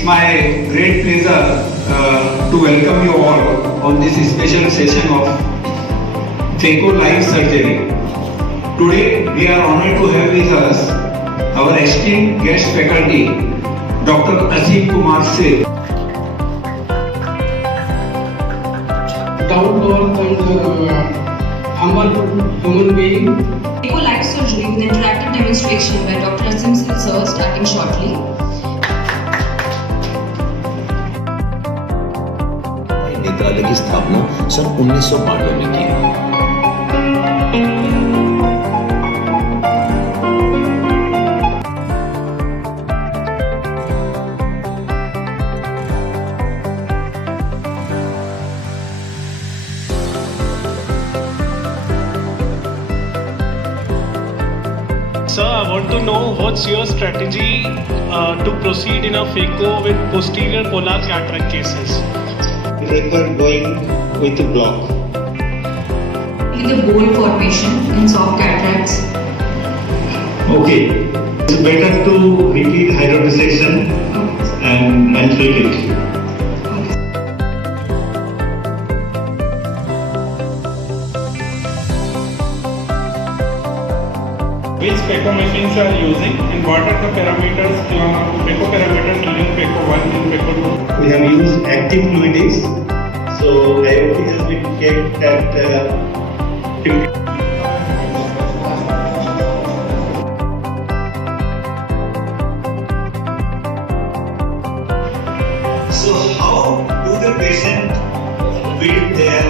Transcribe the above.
It's my great pleasure to welcome you all on this special session of Phaco Life Surgery. Today we are honored to have with us our esteemed guest faculty, Dr. Asim Kumar Seth. Down to earth and humble human being. Phaco Life Surgery with interactive demonstration by Dr. Asim sir starting shortly. नेत्रालय की स्थापना सन 1992 में की। Sir, I want to know what's your strategy to proceed in a Phaco with posterior polar cataract cases? Prefer going with a block. With a bowl formation in soft cataracts. Okay, it's better to repeat hydrodissection and treat it. Which Phaco machines you are using and what are the parameters, Phaco parameters during Phaco 1 and Phaco 2? We have used active fluidics, so IOP has been kept at 50. So how do the patient build their